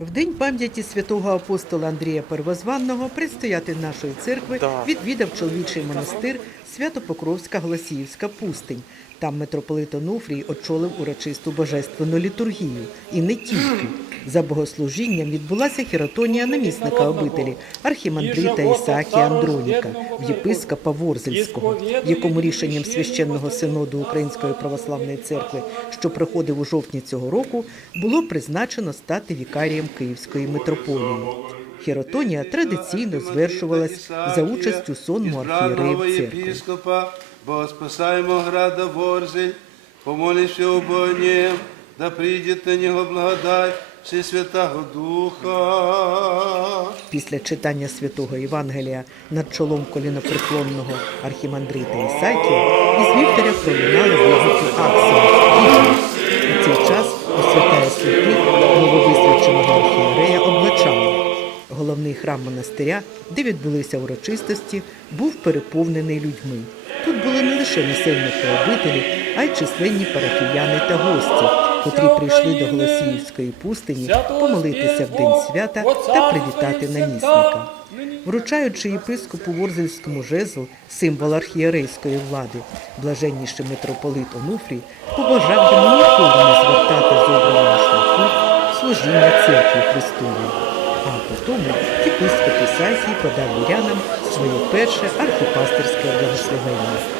В день пам'яті святого апостола Андрія Первозванного предстоятель нашої церкви відвідав чоловічий монастир Свято-Покровська Голосіївська пустинь. Там митрополит Онуфрій очолив урочисту божественну літургію. І не тільки. За богослужінням відбулася хіротонія намісника обителі архімандрита Ісаакія Андроніка, в єпископа Ворзельського, якому рішенням священного синоду Української православної церкви, що проходив у жовтні цього року, було призначено стати вікарієм Київської митрополії. Хіротонія традиційно звершувалась за участю сонму архієреїв церкви. Бо спасаємо града Ворзель, помолишся об нем, да прийдет на нього благодать всі Святого Духа. Після читання святого Євангелія над чолом колінопреклонного архімандрита Ісакія із вівтаря пролунали вигуки Аксія. Головний храм монастиря, де відбулися урочистості, був переповнений людьми. Тут були не лише насельники обителі, а й численні парафіяни та гості, котрі прийшли до Голосіївської пустині помолитися в день свята та привітати намісника. Вручаючи єпископу Ворзельському жезл, символ архієрейської влади, блаженніший митрополит Онуфрій побажав йому ніколи не звертати з обраного шляху служіння церкві Христової. А потім єпископ Ісасій подав вірянам своє перше архіпастерське благословення.